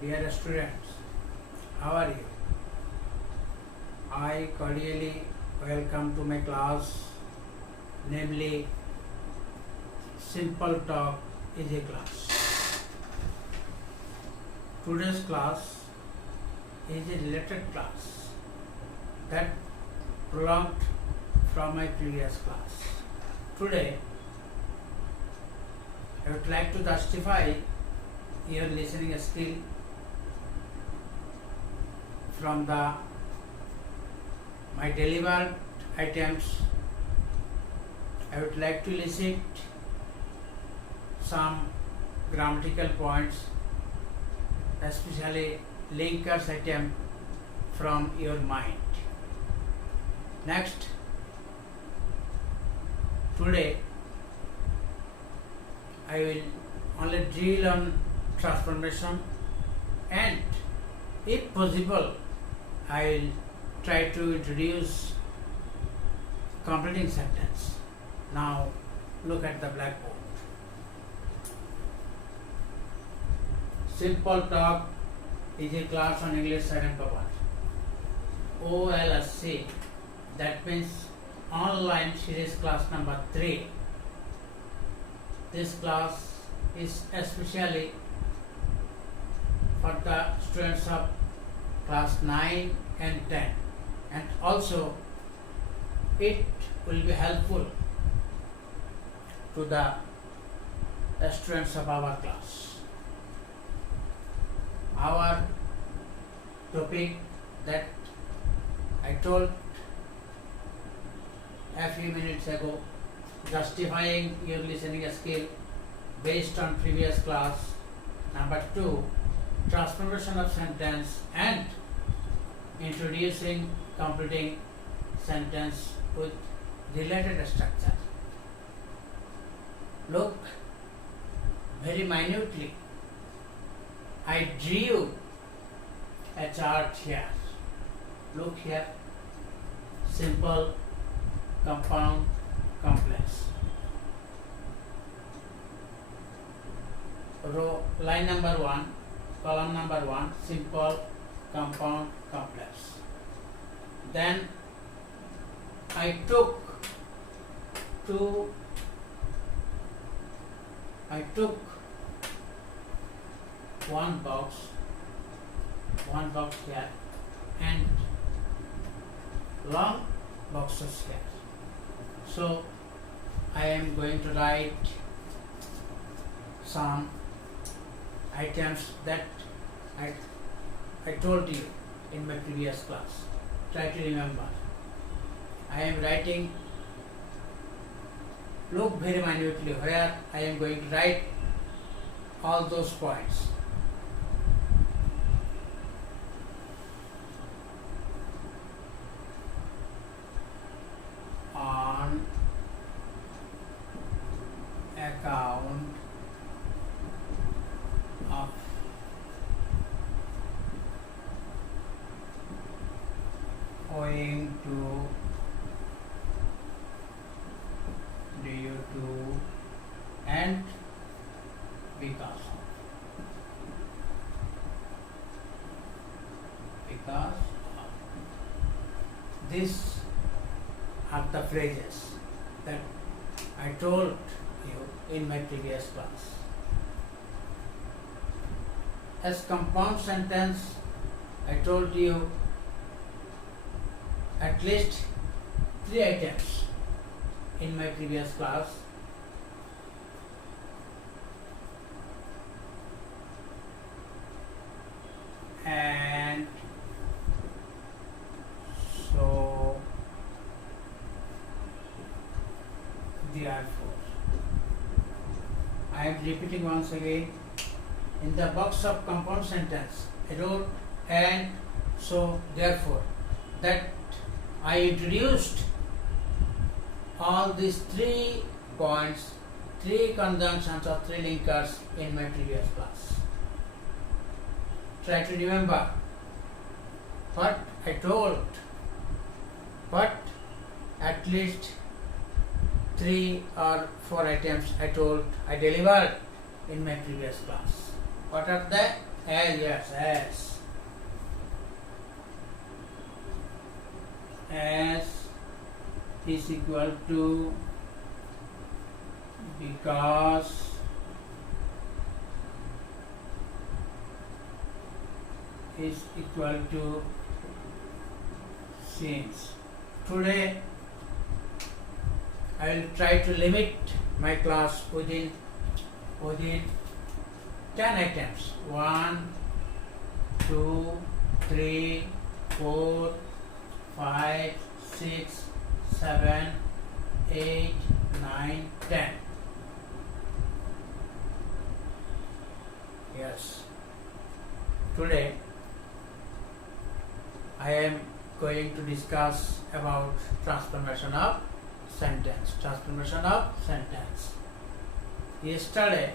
Dear students, how are you? I cordially welcome to my class, namely Simple Talk is a class. Today's class is a related class that prolonged from my previous class. Today, I would like to justify your listening skill from the my delivered items. I would like to list some grammatical points, especially linkers item from your mind. Next, today I will only drill on transformation, and if possible I will try to introduce completing sentence. Now look at the blackboard. Simple Talk is a class on English second paper. OLSC, that means online series class number 3. This class is especially for the students of class 9 and 10, and also it will be helpful to the students of our class. Our topic that I told a few minutes ago, justifying your listening skill based on previous class. Number 2, transformation of sentence and introducing completing sentence with related structure. Look very minutely. I drew a chart here. Look here. Simple, compound, complex. Row, line number 1, column number 1, simple, compound, complex. Then I took one box here and long boxes here. So I am going to write some items that I told you in my previous class. Try to remember. I am writing, look very minutely where I am going to write all those points. On account of owing to, due to, and because of. Because of. These are the phrases that I told you in my previous class. As compound sentence, I told you at least 3 items in my previous class. And so therefore, I am repeating once again. In the box of compound sentence, I wrote and so therefore, that I introduced all these 3 points, 3 conjunctions or 3 linkers in my previous class. Try to remember what I told, but at least 3 or 4 items I delivered in my previous class. What are they? Yes, S is equal to because is equal to since. Today I will try to limit my class within 10 items. 1, 2, 3, 4, 5, 6, 7, 8, 9, 10. Yes. Today I am going to discuss about transformation of sentence. Transformation of sentence. Yesterday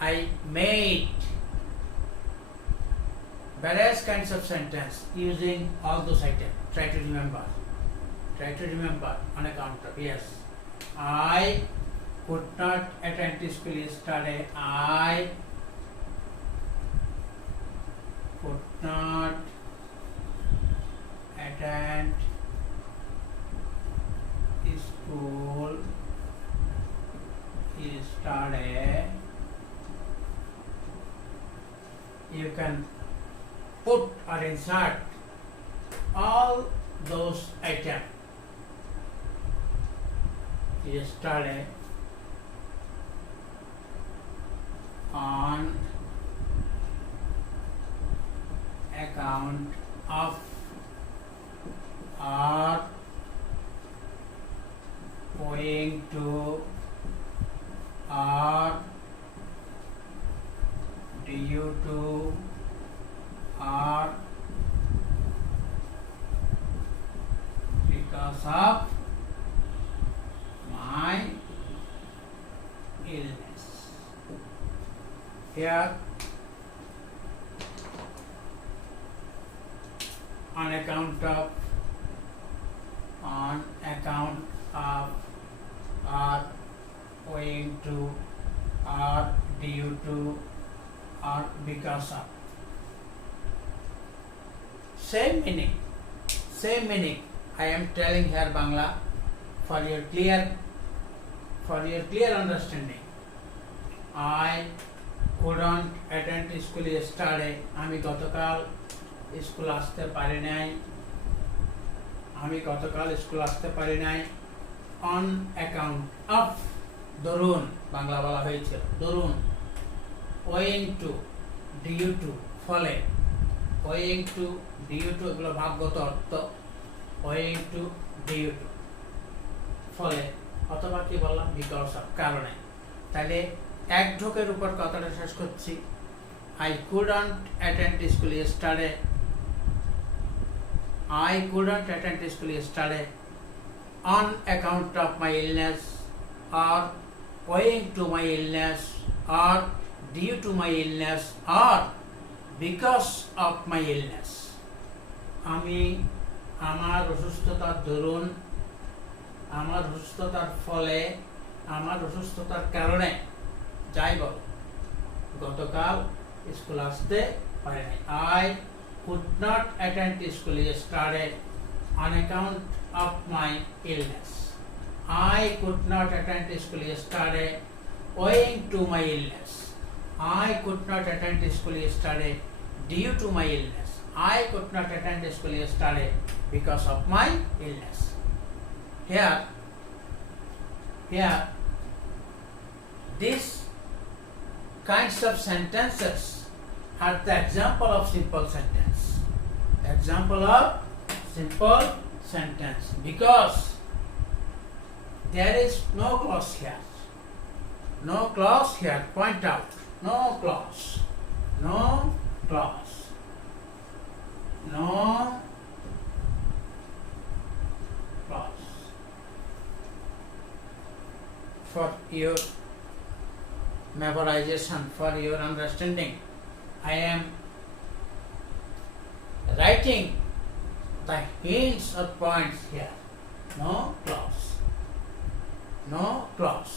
I made various kinds of sentence using all those items. Try to remember. On account of yes. I could not attend school yesterday. I could not attend school yesterday. You can put or insert all those items. Yesterday on account of or owing to or due to or because of my illness. Here on account of or owing to or due to or because of. Same meaning. I am telling here Bangla for your clear understanding. I couldn't attend school yesterday. আমি গতকাল school আসতে পারি নাই on account of দরুন বাংলা বলা হয়েছিল দরুন owing to due to ফলে owing to due to এগুলো ভাবগত অর্থ owing to due to ফলে অথবা কি বললাম because of কারণে তাহলে এক ঢোকের উপর কথাটা শেষ করছি I couldn't attend school yesterday. I couldn't attend school yesterday on account of my illness or owing to my illness or due to my illness or because of my illness. আমি আমার অসুস্থতার দরুন আমার অসুস্থতার ফলে আমার অসুস্থতার কারণে যাই বল গতকাল স্কুল আসতে পারি নাই I could not attend school yesterday on account of my illness. I could not attend school yesterday owing to my illness. I could not attend school yesterday due to my illness. I could not attend school yesterday because of my illness. Here these kinds of sentences are the example of simple sentence. Example of simple sentence because there is no clause here. No clause here. Point out. No clause. No clause. No clause. For your memorization, for your understanding, I am writing the hints or points here. No clause. No clause.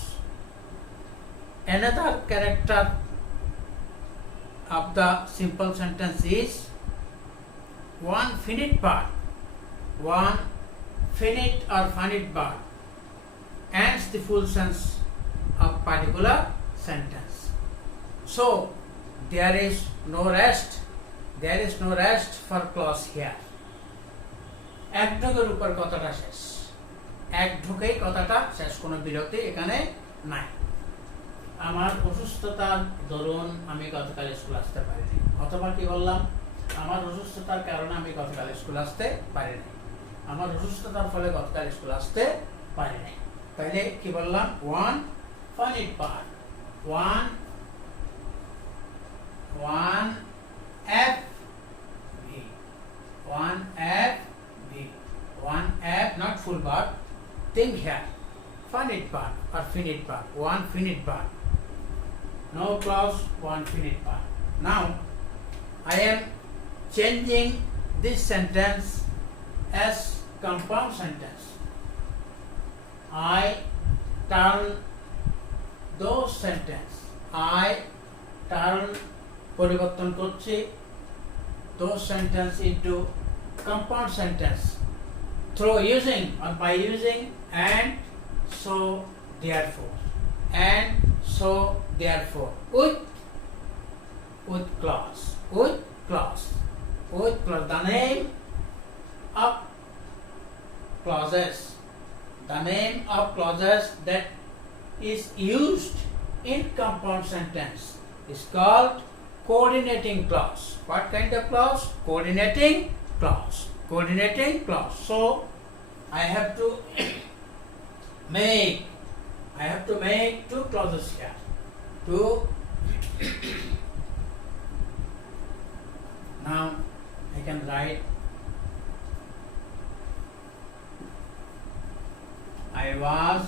another character of the simple sentence is one finite part, one finite or finite verb ends the full sense of particular sentence. So there is no rest for clause here. এক ঢোকের উপর কথাটা শেষ, এক ঢোকেই কথাটা শেষ, কোনো বিরতি এখানে নাই। আমার অসুস্থতার দরুন আমি গতকাল স্কুল আসতে পারিনি, অথবা কি বললাম, আমার অসুস্থতার কারণে আমি গতকাল স্কুল আসতে পারিনি, আমার অসুস্থতার ফলে গতকাল স্কুল আসতে পারিনি। তাহলে কি বললাম, one finite part, one F, not full verb. Think here, finite part or finite part, one finite part. No clause, one finite part. Now I am changing this sentence as compound sentence. I turn those sentence, I turn পরিবর্তন করছি those sentence into compound sentence through using or by using and so therefore, and so therefore, with clause, the name of clauses, that is used in compound sentence is called coordinating clause. What kind of clause? Coordinating clause. So I have to make two clauses here. Now I can write I was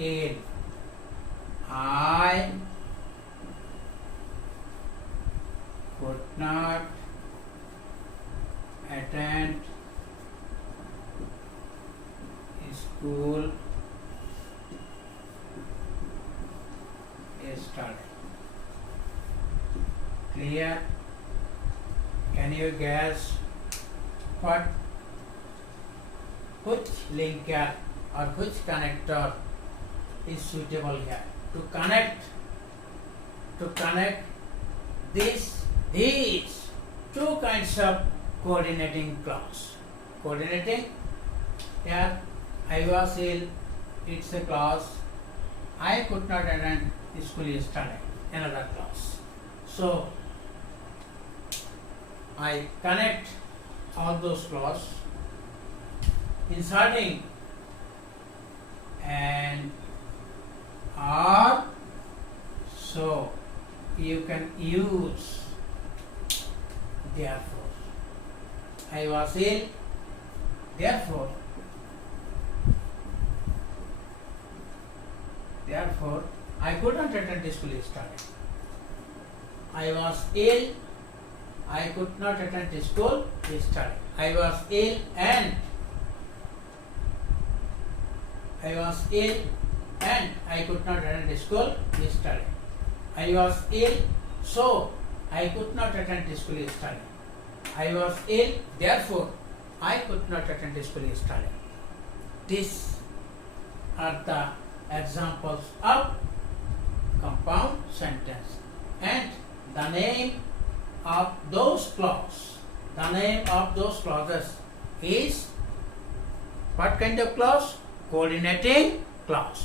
ill. I could not attend school yesterday. Clear? Can you guess which linker or which connector is suitable here to connect these two kinds of coordinating clause? Coordinating, here I was ill, it's a clause. I could not attend school yesterday, another clause. So I connect all those clauses, inserting and or, so you can use therefore. I was ill, therefore I could not attend school yesterday. I was ill, I could not attend school yesterday. I was ill and I could not attend school yesterday. I was ill, so I could not attend school yesterday. I was ill, therefore I could not attend school yesterday. These are the examples of compound sentence, and the name of those clauses is what kind of clause? Coordinating clause.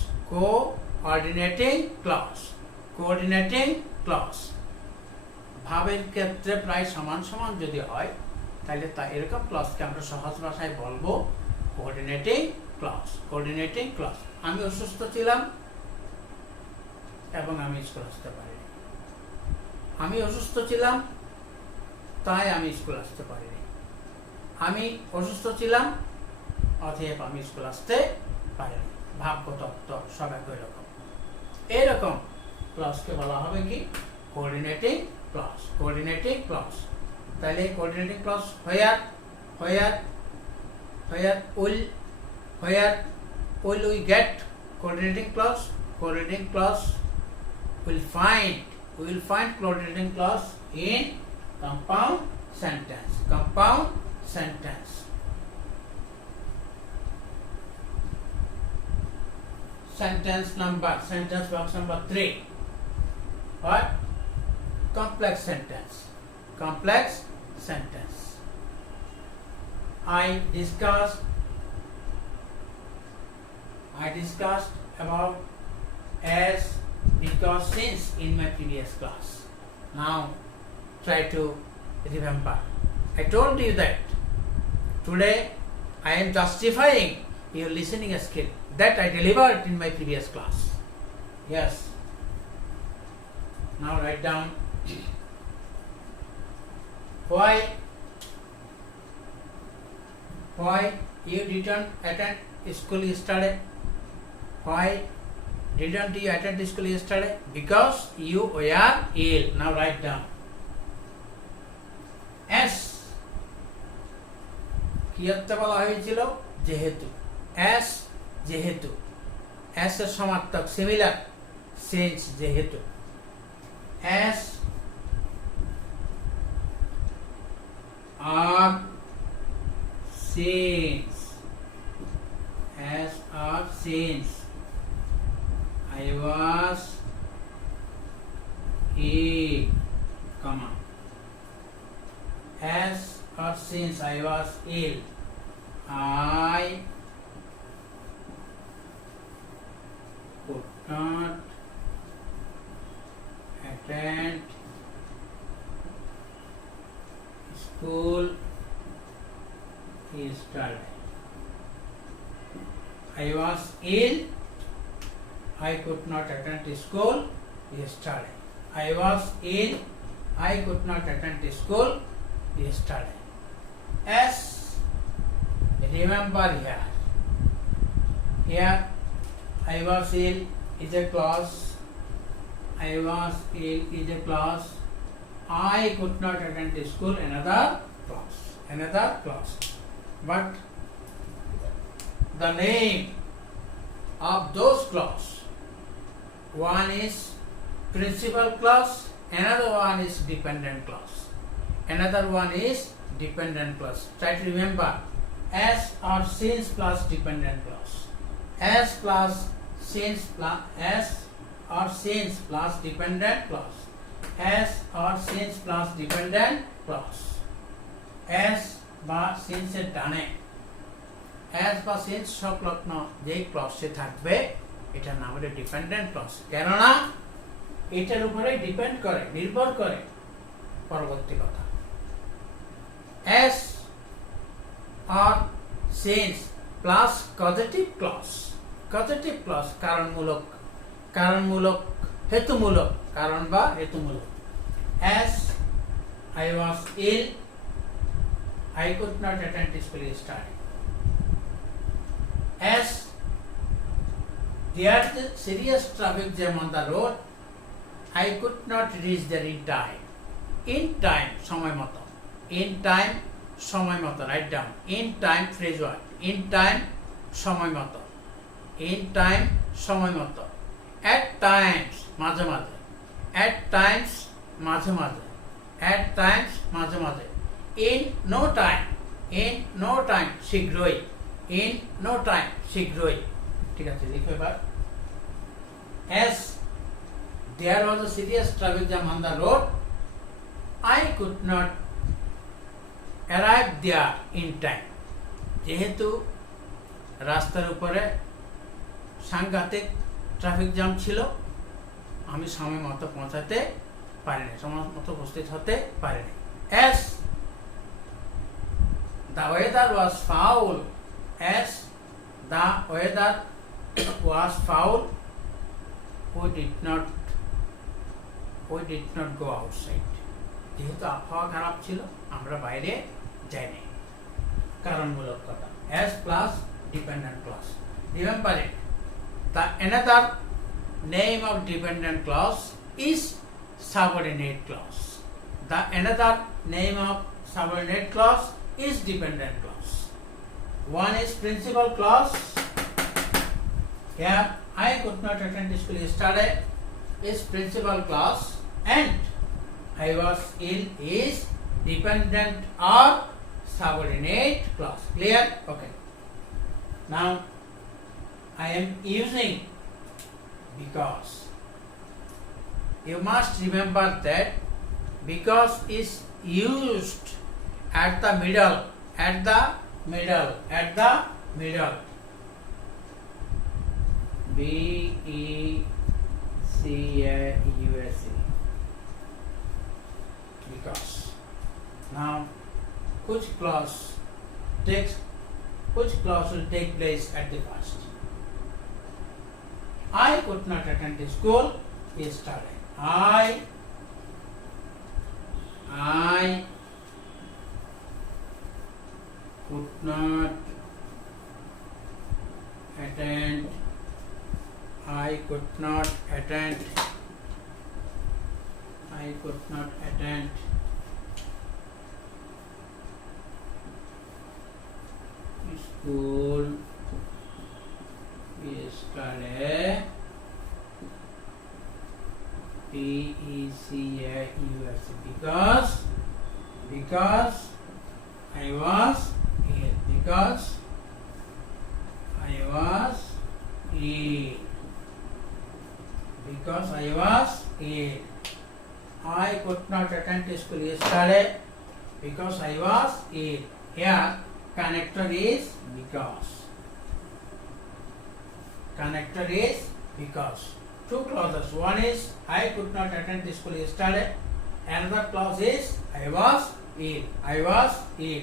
ভাবের ক্ষেত্রে প্রায় সমান সমান যদি হয়, তাহলে তা এরকম ক্লজকে আমরা সহজ ভাষায় বলবো কোঅর্ডিনেটিং ক্লজ। আমি অসুস্থ ছিলাম এবং আমি স্কুল আসতে পারিনি। আমি অসুস্থ ছিলাম তাই আমি স্কুল আসতে পারিনি। আমি অসুস্থ ছিলাম অতএব আমি স্কুল আসতে পারিনি। ভাবগত অর্থ সব একই রকম। এরকম ক্লজকে বলা হবে কি? Coordinating clause. তাহলে coordinating clause where will we get Coordinating clause we will find coordinating clause in compound sentence. Sentence box number 3. What? Complex sentence. I discussed about as, because, since in my previous class. Now try to remember. I told you that today I am justifying your listening skill that I delivered in my previous class. Yes. Now write down. Why you didn't attend school yesterday? Why didn't you attend school yesterday? Because you were ill. Now write down. S কি করতে বলা হয়েছিল? যেহেতু। as যেহেতু। as এর সমার্থক similar since যেহেতু। as or since I was ill, comma. As or since I was ill, I could not attend school yesterday. I was ill. I could not attend school yesterday. I was ill. I could not attend school yesterday. As remember here I was ill is a clause. I was ill is a clause. I could not attend school another clause. But the name of those clause, one is principal clause, another one is dependent clause. Try to remember as or since plus dependent clause. As or since plus dependent clause. As বা since এর ডানে as বা since সংলগ্ন যে ক্লজে থাকবে এটার নাম হলো ডিপেন্ডেন্ট ক্লজ, কেননা এটার উপরে নির্ভর করে পরবর্তী কথা। as or since plus causative clause কারণমূলক হেতুমূলক, কারণ বা হেতুমূলক। as I was ill, I could not attend school yesterday. As there is serious traffic jam on the road, I could not reach there in time. সময় মতো। write down. in time phrase word. সময় মতো। at times মাঝে মাঝে। in no time শীঘ্রই। ঠিক আছে, লিখো এবার। as there was a serious traffic jam on the road, I could not arrive there in time. যেহেতু রাস্তার উপরে সাংঘাতিক ট্রাফিক জ্যাম ছিল, আমি সময় মতো পৌঁছাতে পারিনি, সময় মতো উপস্থিত হতে পারিনি। as the weather was foul, we did not go outside. যেহেতু আবহাওয়া খারাপ ছিল আমরা বাইরে যাইনি। কারণমূলক কথা। as plus dependent clause. Remember it. The another name of dependent clause is subordinate clause. One is principal clause. Here I could not attend school yesterday is principal class, and I was ill is dependent or subordinate clause. Clear? Okay. Now I am using because. You must remember that because is used at the middle, at the middle, at the middle. B-E-C-A-U-S-E. Because. Now, which clause will take place at the first? I could not attend the school yesterday. I could not attend. I could not attend school yesterday. P-E-C-A-U-S. Because I was ill. Because I was ill. Because I was ill. I could not attend school yesterday because I was ill. Here, connector is because. Connector is because. Two clauses. One is I could not attend the school yesterday. Another clause is I was ill. I was ill.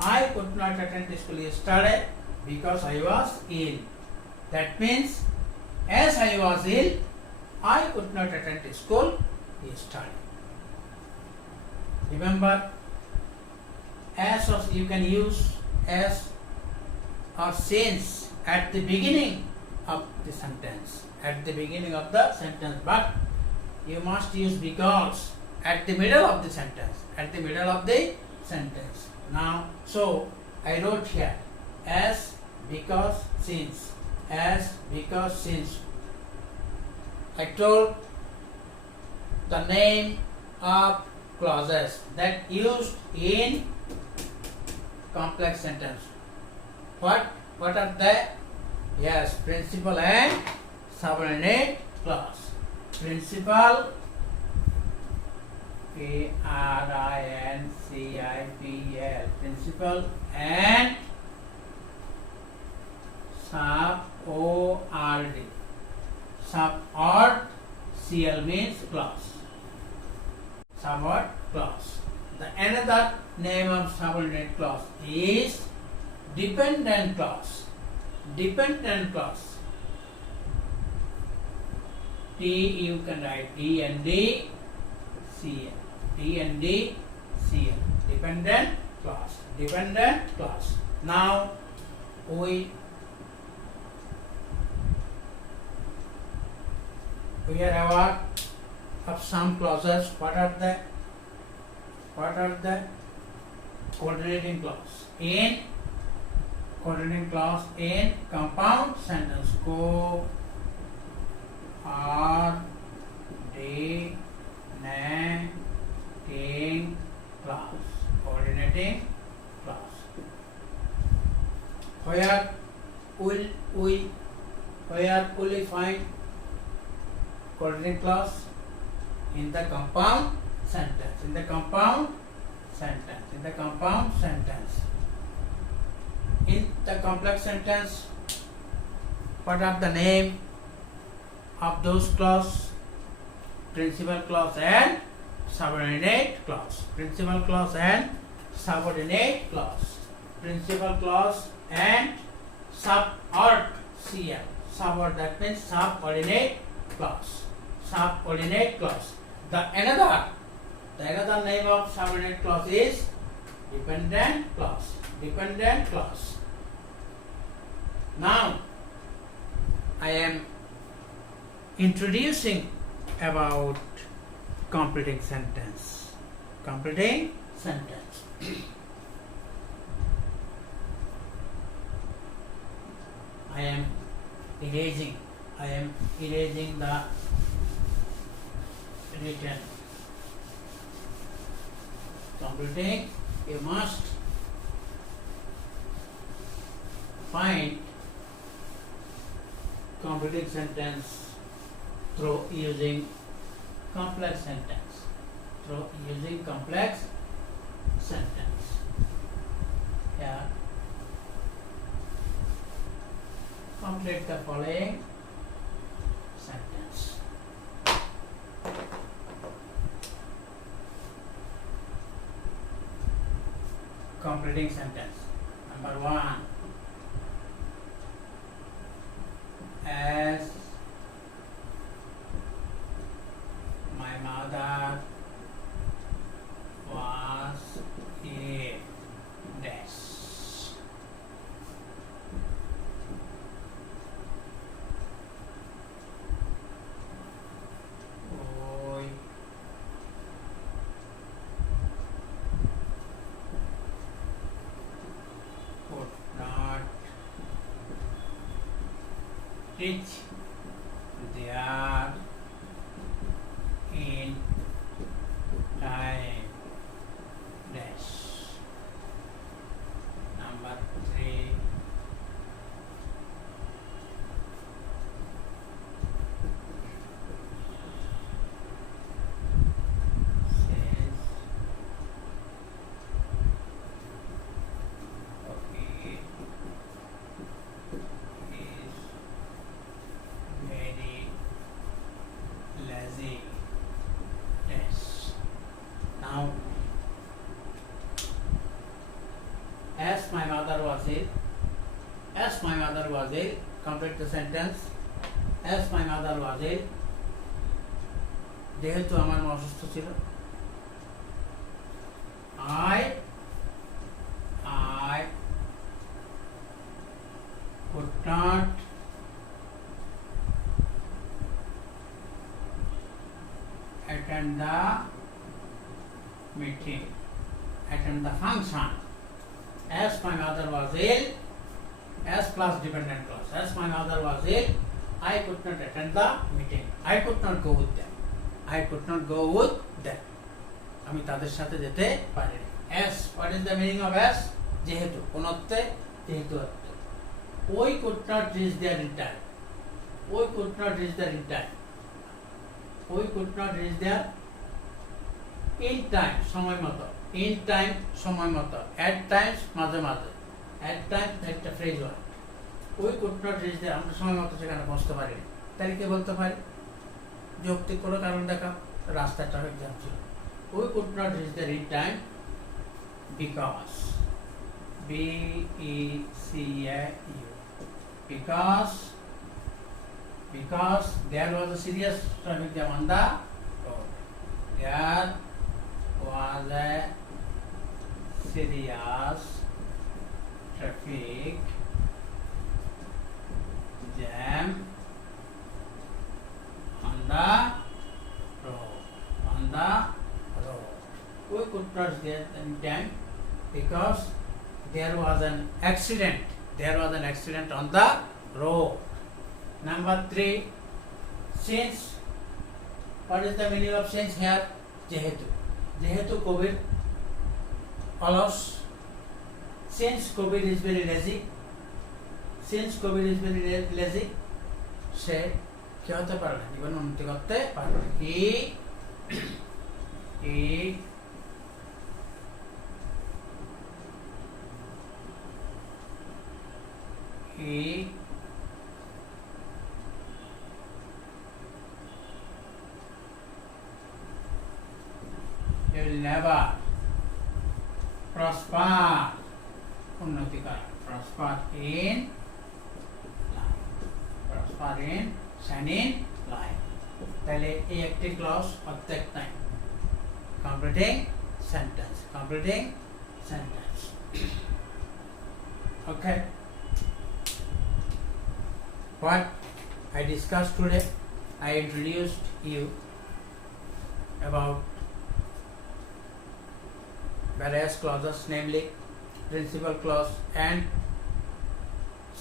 I could not attend the school yesterday because I was ill. That means as I was ill, I could not attend the school yesterday. Remember, as of you can use as or since at the beginning of the sentence. At the beginning of the sentence, but you must use because at the middle of the sentence. At the middle of the sentence. Now, so I wrote here as, because, since. As, because, since. I told the name of clauses that used in complex sentence. What are they? Yes, principal and subordinate clause. Principal, P-R-I-N-C-I-P-L, principal, and sub-O-R-D. Sub-or CL means clause. Sub-or clause. The another name of subordinate clause is dependent clause. Dependent clause. T you can write D and D C L. D and D C L. Dependent clause. Dependent clause. Now we are aware of some clauses. What are the coordinating clause? In coordinating clause in compound sentence. Coordinating clause. Coordinating clause. Where will we find coordinating clause? In the compound sentence. In the compound sentence. In the compound sentence. In the complex sentence, what are the name of those clause? Principal clause and subordinate clause. Principal clause and subordinate clause. Principal clause and sub-or CL. Sub-or, that means subordinate clause. Subordinate clause. The another name of subordinate clause is dependent clause. Dependent clause. Now I am introducing about completing sentence. Completing sentence. I am erasing I am erasing the written. Completing, you must find completing sentence through using complex sentence. Through using complex sentence. Here, complete the following sentence. Completing sentence. Number 1. As my mother was a dash. Boy could not reach there in time dash. Number 3. Says okay is very lazy. Yes. Now, as my mother was ill, as my mother was ill, complete the sentence. As my mother was ill, যেহেতু আমার মা অসুস্থ ছিল, I could not attend the meeting, attend the function. As my mother was ill, as plus dependent clause. As my mother was ill, I could not attend the meeting. I could not go with them. I could not go with them. আমি তাদের সাথে যেতে পারিনি। As, what is the meaning of as? যেহেতু, কোন অর্থে? যেহেতু অর্থে। We could not reach there in time. We could not reach there in time. We could not reach there in time, সময় মতো। In time, সময় মতো। At times, মাঝে মাঝে। At times, একটা phrase word. We could not reach there, আমরা সময় মতো সেখানে পৌঁছতে পারিনি। তাহলে কি বলতে পারি? যৌক্তিক কোনো কারণ দেখা, রাস্তায় ট্রাফিক জ্যাম ছিল। We could not reach there in time because B-E-C-A-U because there was a serious traffic jam on the road. There was a serious traffic jam on the road. We could not get in time because there was an accident. There was an accident on the road. Number 3. Since. What is the meaning of since here? যেহেতু। যেহেতু কবির অলস। Since Kabir is very lazy. Since Kabir is very lazy. সে কি হতে পারে না, জীবনে উন্নতি করতে পারে না। He will never prosper, উন্নতি করে, prosper in life, prosper in shining life. তাহলে এই একটি ক্লজ প্রত্যেক time completing sentence. Okay, what I discussed today, I introduced you about various clauses, namely principal clause and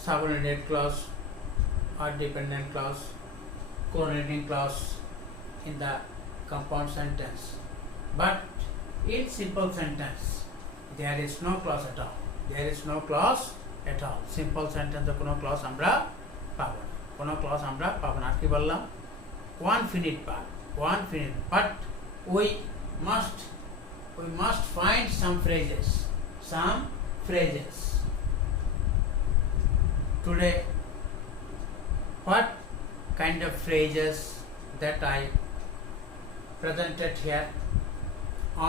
subordinate clause, or dependent clause, coordinating clause in the compound sentence. But in simple sentence, there is no clause at all. There is no clause at all. Simple sentence কোনো clause আমরা পাবো না, কোনো clause আমরা পাবো না। কি বললাম? One finite part, but we must find some phrases. Today, what kind of phrases that I presented here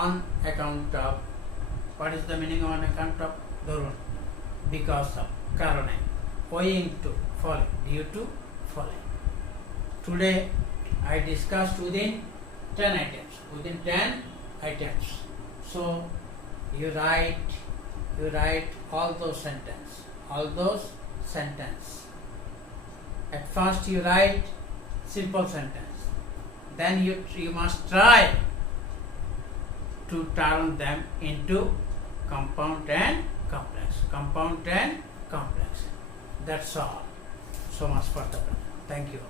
on account of, what is the meaning on account of? ধরুন, because of, কারণে, owing to, following, due to, following. Today I discussed within 10 items. So you write all those sentences. At first you write simple sentence. Then you must try to turn them into compound and complex. That's all. So much for the present. Thank you.